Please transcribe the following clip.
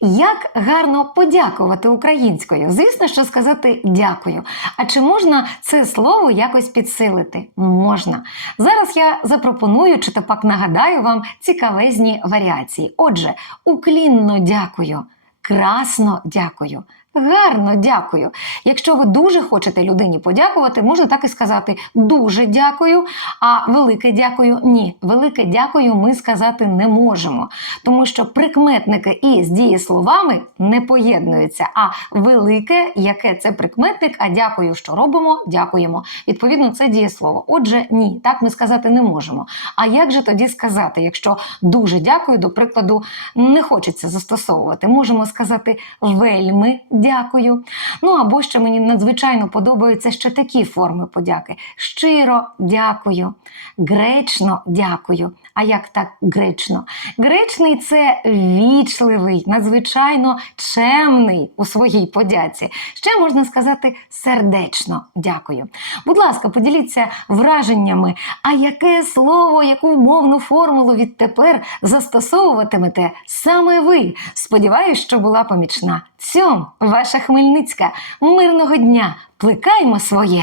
Як гарно подякувати українською? Звісно, що сказати дякую. А чи можна це слово якось підсилити? Можна. Зараз я запропоную чи то нагадаю вам цікавезні варіації. Отже, уклінно дякую, красно дякую. Гарно дякую. Якщо ви дуже хочете людині подякувати, можна так і сказати дуже дякую. А велике дякую ні. Велике дякую ми сказати не можемо, тому що прикметники із дієсловами не поєднуються. А велике, яке це прикметник, а дякую, що робимо, дякуємо. Відповідно, це дієслово. Отже, ні, так ми сказати не можемо. А як же тоді сказати, якщо дуже дякую, до прикладу, не хочеться застосовувати? Можемо сказати вельми дякую. Ну або ще мені надзвичайно подобаються ще такі форми подяки: щиро дякую, гречно дякую. А як так гречно? Гречний це вічливий, надзвичайно чемний у своїй подяці. Ще можна сказати сердечно дякую. Будь ласка, поділіться враженнями, а яке слово, яку мовну формулу відтепер застосовуватимете саме ви? Сподіваюсь, що була помічна. Цьом, ваша Хмельницька. Мирного дня! Плекаємо своє!